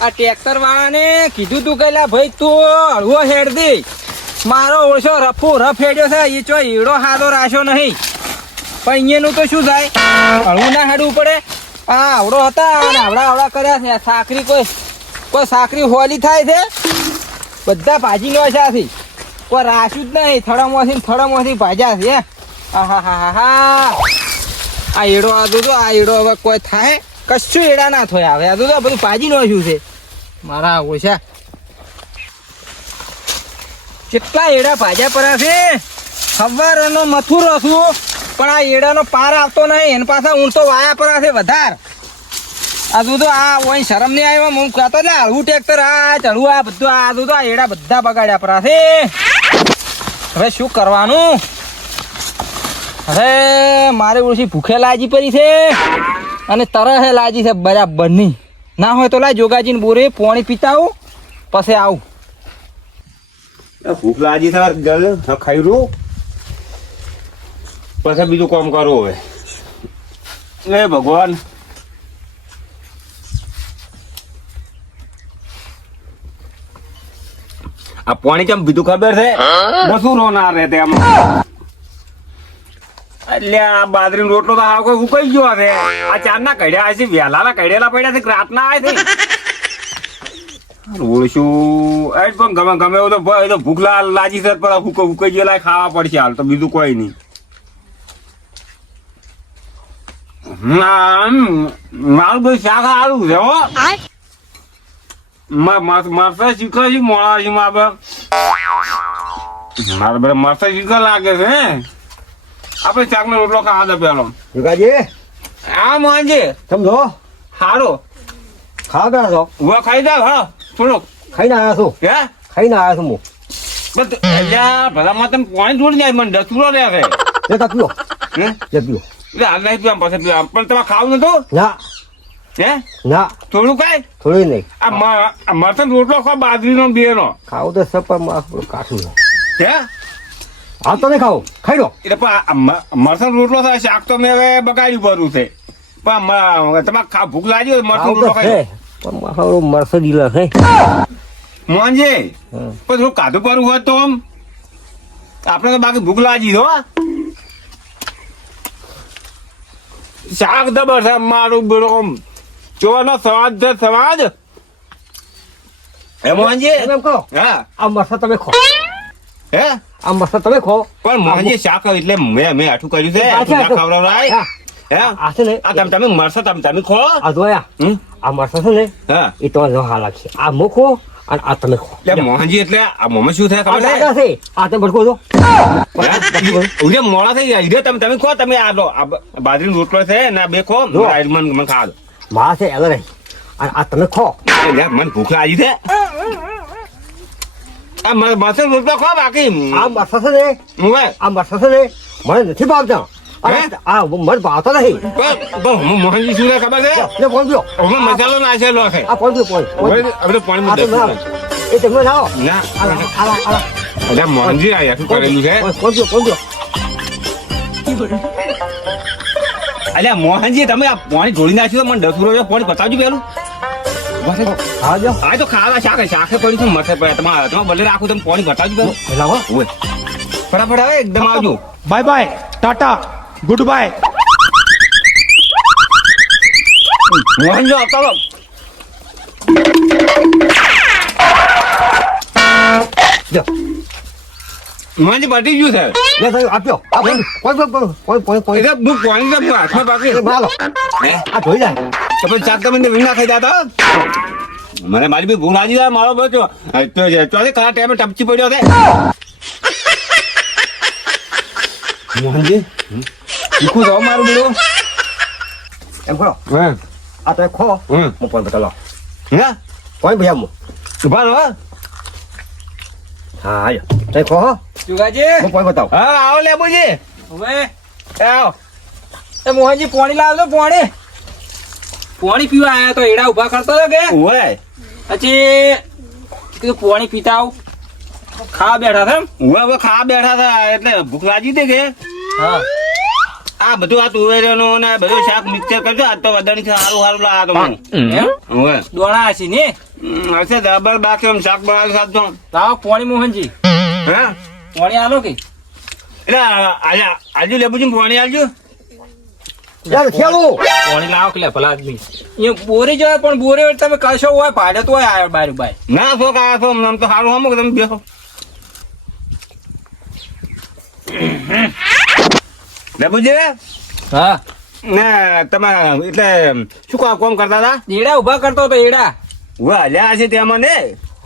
આ ટ્રેક્ટર વાળાને કીધું તું કે ભાઈ, તું હળવો હેડ દે મારો ઓળશો રફો રફ હેડ્યો છે એ ચો હીડો હાદો રાશો નહીં. પણ અહીંયાનું તો શું થાય? હળવું ના હેડવું પડે. આ આવડો હતા અને આવડા આવડા કર્યા છે. સાકરી કોઈ કોઈ સાકરી હોલી થાય છે? બધા ભાજી નો છે કોઈ રાશું જ નહીં. થડમોથી થડમોથી ભાજ્યા છે આહા હા હા હા આ એડો આ તો આ એડો હવે કોઈ થાય? કશું એડા ના થાય. હવે આ તો બધું ભાજી નો છે? મારા ઓછા કેટલા એડા ભાજ્યા પડ્યા છે? સવારનો મથુરો છું પણ આ એડાનો પાર આવતો નહીં. એના પાછા ઊંટો વાયા પડ્યા છે વધાર. આ દૂધો આ ઓય શરમ નહીં આવ્યો હું કહેતો ને હળવું ટ્રેક્ટર, આ ચડવું આ બધું, આ તો આ એડા બધા બગાડ્યા પડ્યા છે. હવે શું કરવાનું? હવે મારે ઓછી ભૂખે લાજી પડી છે અને તરહે લાજી છે બરાબરની ના હોય તો લાય જોગાજીને બોરે પોણી પીતા આવું પછી આવું. ભૂખ લાગી થાય ખાઈ રૂ પછી બીજું કામ કરો હવે. એ ભગવાન. આ પાણી કેમ બીજું ખબર છે? મસૂરો ના રહે તેમાં એટલે આ બાજરી રોટલો તો આ કોઈ ઉકાઈ ગયો હશે. આ ચાર ના કઢ્યા છે વહેલા ના કડેલા પડ્યા છે રાત ના આવે છે? ઓળશું એ પણ ગમે ગમે તો ભાઈ તો ભૂખ લા, લાગી છે, પણ હુકો હુકાઈ ગયેલા ખાવા પડશે હાલ, તો બીજું કોઈ નહીં. મારું બધું શાક સારું છે, હો. મા- મા- શીખો છે મોળા છે મારે બધા શીખો લાગે છે, હે. આપણે ચાકનો રોટલો ખાવા દે પેલો. ભીખાજી? આ મોહનજી. સમજો સારું ખાવા ગયા છો? હું ખાઈ જાવ હા થોડુંક. ખાઈને આવ્યા છું. હે? ખાઈને આવ્યા છું હું. બસ અલ્યા ભલામાં તમે પાણી જોડી જાય મને ડસુરો રહે છે લેતા પીઓ. હે? લે પીઓ. એટલે હાલ નહીં પીવા પછી પીવા. પણ તમે ખાવું નતું? ના. હે? ના. થોડું કાંઈ થોડું નહીં. આ મ- આ મરચાં રોટલો ખા બાજરીનો બેનો. ખાવું તો સપર કાઠું હે? હા તમે ખાઓ. ખાઈ લો. એટલે પણ મરસન રોટલો થાય શાક તો મેં હવે બગાડ્યું ભરું છે. પણ તમારે ખા ભૂખ લાગી હોય મરસન રોટલો ખાઈ પણ મારો મરસો ડીલર છે. મોહનજી પણ થોડું કાધું પરવું હોય તો આમ. આપણે તો બાકી ભૂખ લાગી હો. શાક દબર છે મારું બરોમ ચોનો સવાદ છે સવાદ. એ મોહનજી? એમ કહો. હા. આ મરસા તમે ખો. હે? આ મસ્ત તમે ખો. પણ મોહનજી શાક એટલે મેં મેં આઠું કર્યું છે. છે. ખવડાવરાય હા. આ છે ને આ તમે તમે મરશો તમે તમે ખો. આ જોયા આ મરસા છે ને હા. એ જો હા લાગશે આ મો ખો અને આ તમે ખો. એટલે મોહનજી એટલે આ મોમાં શું થાય આ ખબર છે દાદા છે. આ તમે ભડકો છો. થઈ જાય તમે તમે ખો તમે આ લો. આ બાજરીનો રોટલો છે ને બે ખો. આયરન મને ખા દો. માં છે એલા રહી. અને આ તમે ખો. એટલે મને ભૂખ લાગી છે. આ મ- મરચાં રોટલો ખો બાકી. આ મરસા છે ને? હવે આ મરસા છે ને? મને નથી ભાવતા? આ મને ભાવતા નહીં મોહનજી શું ખબર છે? લે ફોન પીઓ હવે મસાલો નાખેલો છે. આ ફોન પીઓ ફોન. હવે હવે પાણી ના. એ તમે લાવો ના. આલા આલા આલા મોહનજી આ શું કરેલું છે. ફોન પીઓ ફોન પીઓ અલ્યા મોહનજી તમે આ પાણી ઢોળી નાખ્યું મને દસ રૂપિયા પાણી બતાવજો પેલું. આ તો ખાવા શાક શાકે પડી છું મઠે પડે તમારે તમે ભલે રાખું તમે પાણી ઘટાડજો પેલા હો ઓય. ફટાફટ આવે એકદમ આવજો. Bye bye tata goodbye. Mohan જો આવતા જો. મને બટી ગયું સાહેબ લે સાહેબ આપ્યો કોઈ કોઈ કોઈ કોઈ તો પછી ચાર તમે વિના થઈ જતા? મને મારી બી ભૂલ લાગી જાય મારો બચો તો ચોથી કયા ટાઈમે ટપચી પડ્યો છે. મોહનજી શીખું જાઓ મારું બેડું? એમ કરો હા. આ તો ખો. હું પણ બતાલો હે કોઈ ભૈયા હું ઊભા રહો હા. આયો. તે ખો હો. જુગાજી. હું પણ બતાવ. હા આવો લેબુજી હવે. આવો. એ મોહનજી પાણી લાવજો પાણી. પાણી પીવા આયા તો એડા ઊભા કરતો હતો કે? હોય પછી કીધું પાણી પીતા આવ. ખાવા બેઠા હતા હું હવે ખાવા બેઠા હતા એટલે ભૂખ લાગી હતી કે? હા. આ બધું આ તુવેરનું ને બધું શાક મિક્સર કરજો. આજ તો વધારે સારું સારું લાગે તો મને એમ? હવે દોણા હશે ને? હશે ડબલ બાકી શાક બનાવી સાધો તાવ પોણી મોહનજી. હા? પોણી આલો કે? એટલે આજે આજુ લેબુજી પાણી આવજો યાર ખેલું. પોણી લાવો કે ભલા આદમી. એ બોરી જાય પણ બોરી તમે કશો હોય ભાડે તો હોય બાર બાર ના શોખ આવ્યા છો આમ તો સારું હમું તમે બેસો હા. ને તમે એટલે શું કામ કોમ કરતા હતા? એડા ઊભા કરતો હતો એડા. હવે હલ્યા છે તેમાં મને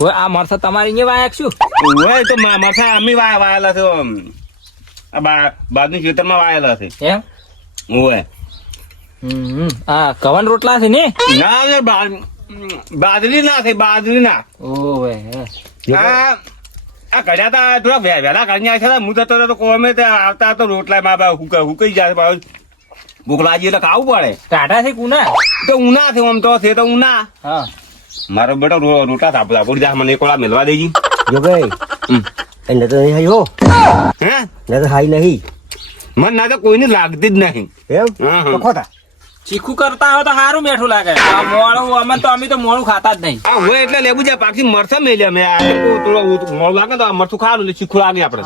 હવે આ મરસા તમારી અહીંયા વાયક શું? હોય તો મરસા અમે વાય વાયેલા છે આમ. આ બા બાજુ ખેતરમાં વાયેલા છે. એમ? હોય હમ. આ કવન રોટલા છે ને? ના ના, બા- બાજરી ના છે બાદરી ના. ઓવે આ આ કર્યા તા થોડા વહેલા આવ્યા છે હું જતો તો કોમે તે આવતા તો રોટલા માં બા હુકા હુકાઈ જાય પાછું. ભૂખ લાગી એટલે ખાવું પડે. ટાટા છે કુના? તો ઉના છે આમ તો છે તો ઉના. હા. મારો બેટો રો- રોટલા થાપ થાપડી જા મને એકોળા વાળા મેલવા દેજી. જો ભાઈ એને તો નહીં હો. હે? તો હાઈ નહીં. મને ના તો કોઈને લાગતી જ નહીં. એમ? હા, હા. તો ખોટા. ચીખું કરતા હોય તો સારું મીઠું લાગે. મોડું અમે તો અમે તો મોડું ખાતા જ નહીં. આ હોય એટલે લેવું જાય પાછી મરસા મેલ્યા મેં. આ થોડું મોડું લાગે તો મરસું ખાવાનું એટલે ચીખું લાગે આપણે.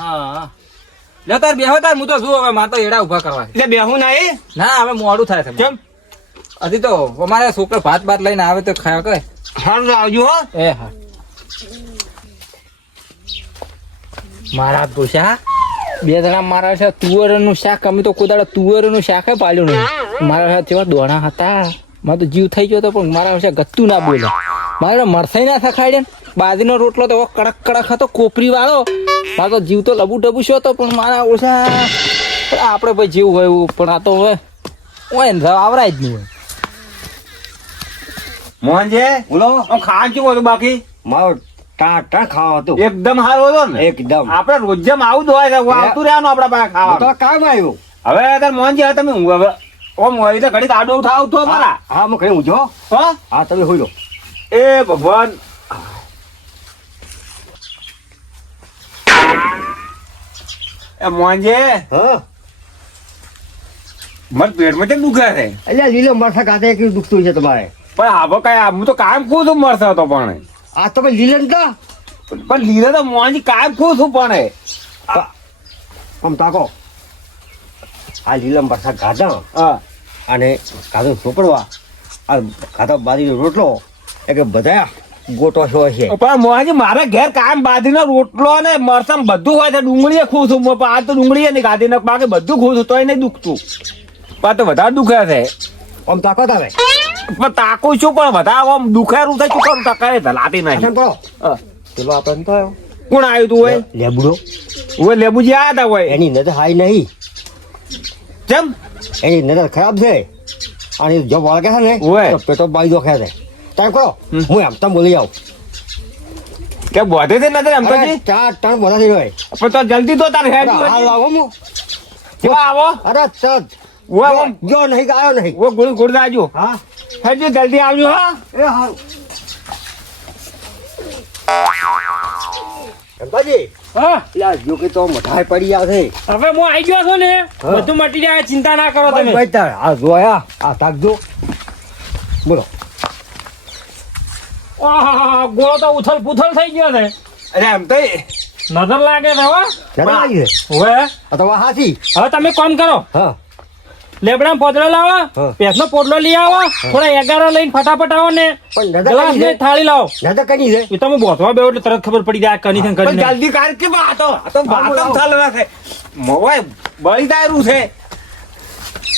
લે તાર બેહો તાર હું તો શું હવે મારે તો એડા ઊભા કરવા. એટલે બેહું ના એ? ના હવે મોડું થાય છે. કેમ? હજી તો અમારે છોકરો ભાત ભાત લઈને આવે તો ખાયો કે. સારું આવજો હો. એ હા. મારા પૂછા બે જણા મારા છે તુવરનું શાક અમે તો કોઈ દાડો તુવરનું શાક પાડ્યું નહીં. મારા સાથે જેવા દોણા હતા. મારો તો જીવ થઈ ગયો હતો પણ મારા પાસે ગત્તું ના બોલે. મારે મરસાઈ ના થખાડે બાજરીનો રોટલો તો એવો કડક કડક હતો કોપરી વાળો મારો તો જીવ તો લબુ ડબુ છો હતો પણ મારા ઓછા. પણ આપણે ભાઈ જીવ હોય એવું પણ આ તો હવે હોય ને આવરાય જ નહીં હોય. મોહનજી બોલો. હું ખાવા કેવું હતું બાકી? મારો ટાટા ખાવા હતું એકદમ સારું હતો ને. એકદમ. આપણે રોજમ આવું જ હોય આવતું રહેવાનું આપણા પાસે ખાવા તો કામ આવ્યું. હવે અત્યારે મોહનજી તમે હું હવે ઓમ હોય તો ઘડી આડો ઉઠાવ તો મારા હા હું કઈ ઊંઝો હો? હા તમે હોઈ લો. એ ભગવાન. એ મોહનજી હા? મત પેટમાં કેમ દુખે છે? એટલે લીલો મરસા કેટલું દુખતું છે તમારે. પણ હવે કઈ હું તો કામ કહું છું મરસા તો પણ. આ તમે લીલે ને તા પણ લીધે તો મોહનજી કાયમ ખુશ છું પણ આમ તાકો. આ લીલા મરસા ગાધા. અને કાધો ચોપડવા. આ કાધો બાજરીનો રોટલો. એ કે બધા ગોટો છો છે પણ મોહનજી મારે ઘેર કાયમ બાજરીનો રોટલો ને મરસમ બધું હોય છે. ડુંગળીએ ખુશ છું. પણ આ તો ડુંગળી નહીં ગાધીને બાકી બધું ખુશ છું. તોય નહીં દુખતું. પણ તો વધારે દુખે છે. આમ તાકો તારે. પણ તાકું છું પણ વધારે આમ દુખારું થાય શું કરું ટકારે ધલાતી નહીં. પેલો આપણને તો આવ્યો. કોણ આવ્યું તું હોય લેબડો. ઓય લેબુજી આયા હતા હોય એની નજર હાઈ નહીં. કેમ એની નજર ખરાબ છે. અને જો વળગે છે ને ઓય. તો પેટો બાઈ દોખે છે તમે કરો. હું એમ તમ બોલી આવું. કે બોધે છે નજર એમ તો? ચાર ટણ બોધા થઈ હોય પણ તો જલ્દી તો તાર હેડ હાલ આવો હું. કેવા આવો? અરે ઓમ જો નહીં આવ્યો નહીં. ઓ ગુડ ગુડ આવજો હા. હેડજો જલ્દી આવજો હા. એ હા. યાર જો કે તો મઠાઈ પડી આવશે હવે હું આવી ગયો છું ને બધું મટી જાય ચિંતા ના કરો તમે. ભાઈ તાર આ જોયા આ તાકજો બોલો. આહાહા, ગોળો તો ઉથલ પુથલ થઈ ગયો છે અરે એમ તો નજર લાગે છે હો. આવી છે? હવે? આ તો હાથી હવે તમે કામ કરો. હા. લેબડા પોદળો લાવો. પેસનો પોટલો લઈ આવો થોડા એગારો લઈને ફટાફટ આવો ને ગ્લાસ ને થાળી લાવો. દાદા કની છે? એ તમે બોધવા બેહો એટલે તરત ખબર પડી જાય કની છે ને કની પણ નહીં. જલ્દી કાર કે બા તો બોલો. ચાલવા છે. મોવાય બળી દારૂ છે.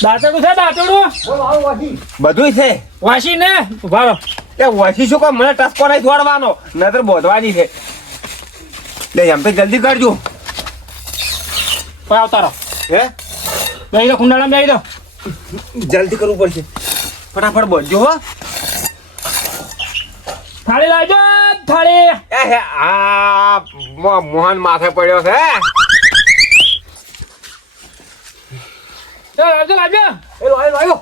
દાંતરડું છે દાંતરડું બોલો બધું છે. વાસી ને? ઊભા એ વાસી શું કહો મને ટસકો નહીં છોડવાનો નતર બોધવાની છે. લે એમ તો જલ્દી કરજો. કોઈ આવતા રહો. હે? બેહી દો કુંડાળામાં બેહી દો જલ્દી કરવું પડશે. ફટાફટ બોલજો હો. થાળી લાવજો થાળી. એ હે આ મોહન માથે પડ્યો છે. ચાલ લાવજો લાવજો. એ લો આવ્યો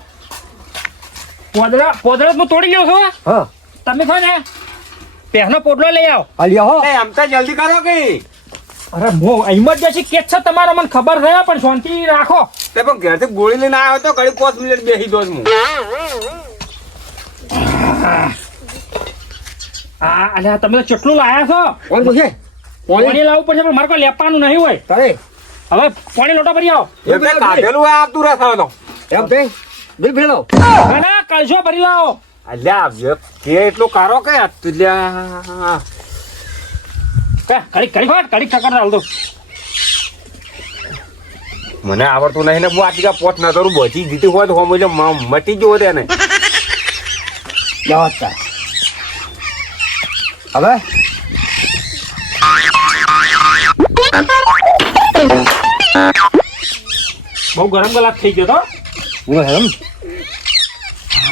પોદરા પોદળા પોદળા હું તોડી ગયો છો હા. તમે છો ને. પહેનો પોટલો લઈ આવો. હાલી આવો હો. એ આમ તો જલ્દી કરો કે. અરે મો ઇમરજન્સી કેસ છે તમારો મને ખબર છે પણ શાંતિ રાખો. તે પણ ઘેરથી ગોળી લઈને આવ્યો તો કડી પાંચ મિનિટ બેસી દો હું આ અલ્યા તમે ચટલું લાયા છો? કોણ પૂછે? પાણી લાવવું પડશે પણ મારે કોઈ લેપાનું નહીં હોય. તારે? હવે પાણી લોટો ભરી આવો. એ તે કાઢેલું આ આવતું રહે સાવ તો. એમ તે બિલ ભેળો ના, ના કલશો ભરી લાવો. અલ્યા હવે કે એટલો કારો કે? અતુલ્યા કે કડી કડી ફાટ કડી ટકર હાલ દો મને આવડતું નહીં ને હું આટલી પોત ન કરું બચી જીતી હોય તો હોમ એટલે મટી ગયો તેને જવાતા હવે? બહુ ગરમ ગલાબ થઈ ગયો તો? હું હેમ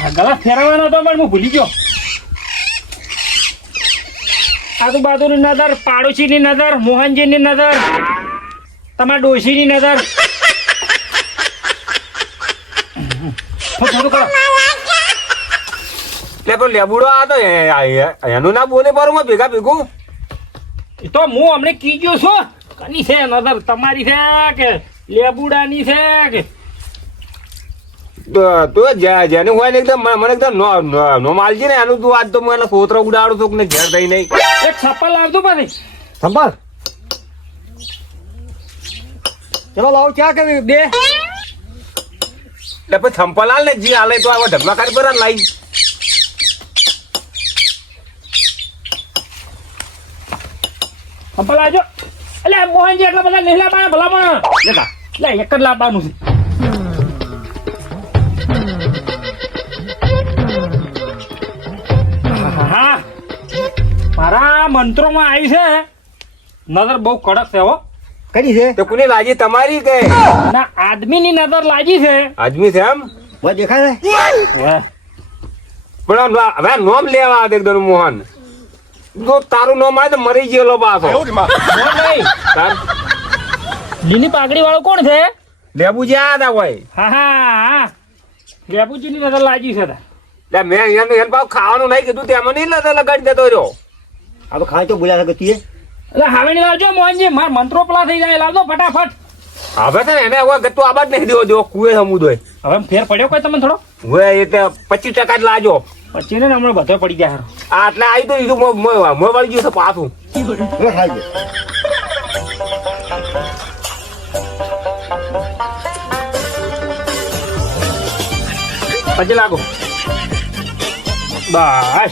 આ ફેરવવાનો હતો પણ હું ભૂલી ગયો. આજુબાજુની નજર પાડોશીની નજર મોહનજીની નજર તમારા ડોશીની નજર. થોડું કરો. એટલે પેલો લેબુડો આ તો એ- એ- એનું ના બોલે માં ભેગા ભેગું? એ તો હું હમણે કીધું છું. કની છે નજર તમારી છે કે લેબુડાની છે કે? તો જેને હોય ને એકદમ મને એકદમ નો માલજી ને એનું તું આજ તો હું એના સોતરો ઉડાડું છું ને ઘેર થઈ નહીં એક છપ્પલ લાવજો પાછી. સંભાળ ચલો લાવો ક્યાં કે બે? એટલે પછી થંપલાલ ને જી હાલે તો આવા ઢગલા કાઢી પર લાઈ છપ્પલ લાવજો એટલે મોહનજી એટલા બધા નહીં લાવવાના ભલામણ. લેતા એટલે એક જ લાવવાનું છે. હા. મારા મંત્રોમાં આવી છે નજર બહુ કડક છે હો. કઈ છે? તો કોની લાજી તમારી કે? ના આદમીની નજર લાજી છે. આદમી છે એમ? મને દેખાય પણ આમ હવે નોમ લેવા દે એકદમ મોહન. જો તારું નોમ આવે તો મરી ગયેલો પાછો. તાર? લીની પાઘડી વાળો કોણ છે? લેબુજી આ હતા ભાઈ હા હા લેબુજી ની નજર લાગી છે. એટલે મેં એને એને ભાવ ખાવાનું નહીં કીધું તેમાં નહીં લગા લગાડી દેતો રહ્યો. આ તો ખાઈ તો બોલ્યા કે ગતિએ એટલે હાવેણી લાવજો મોહનજી. માર મંત્રો પેલા થઈ જાય લાવજો ફટાફટ. હવે છે ને એને હવે ગતું આબાદ નહીં દેવો દેવો કુએ સમુદોય હવે ફેર પડ્યો કોઈ તમને થોડો? હવે એ તો પચીસ ટકા જ લાજો. પછી ને હમણાં બધો પડી જાય હારો. આ એટલે આવી તો બીજું મો- વળી ગયું છે પાછું. હવે પછી લાગો. બસ.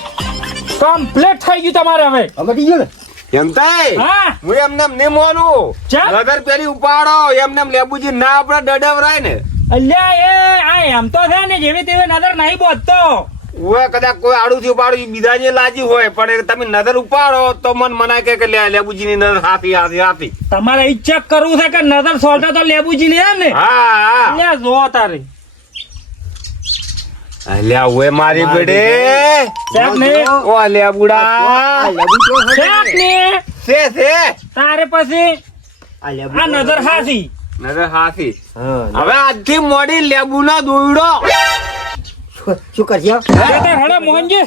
કમ્પ્લીટ થઈ ગયું તમારે હવે. હવે મટી ગયો ને. એમ હું? એમને એમ મોનું ચા? પેલી ઉપાડો એમને લેબુજી ના આપડે ડડવરાય ને. અલ્યા એ આ એમ તો છે ને જેવી તેવી નજર નહીં બોધતો. ઓએ કદાચ કોઈ આડું થી ઉપાડું બીજા લાજી હોય પણ તમે નજર ઉપાડો તો મન મનાય કે લે લેબુજી ની નજર હાથી હાથી હાથી. તમારે ઈ ચેક કરવું છે કે નજર સોલતા તો લેબુજી ને ને? હા હા. જો તારી. અલ્યા ઓએ મારી બેડે. ને ઓ લેબુડા લેબુ તો ને છે છે તારે પછી આ લેબુ આ તો નજર. હાસી. નજર હાથી હવે આજથી મોડી લેબુ નો દોડો શું- કરશે એ મોહનજી.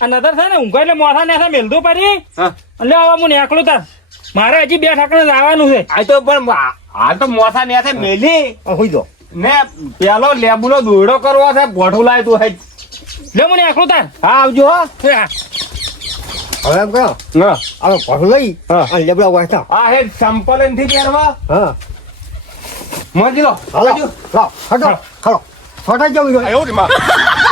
આ નજર છે ને ઊંઘો એટલે મોથા ને મેલતું પડી. હા. એટલે હવે હું નીકળું તાર. મારે હજી બે ઠાકર જવાનું છે. આ તો પણ આ- તો મોસા ને મેલી. હું હોઈ દો ને પેલો લેબુ નો દોયડો કરવો છે ભોઠું લાય તું હે. લે હું નીકળું તાર. હા આવજો હો. હા. હવે એમ કરો હા. આ પાછું લઈ હા. અને લેબડા વાંચતા આ હે સંપલનથી પહેરવા. હા. મોજી લો હાલો લાવ હટો હાલો ફટાઈ જવું જોઈએ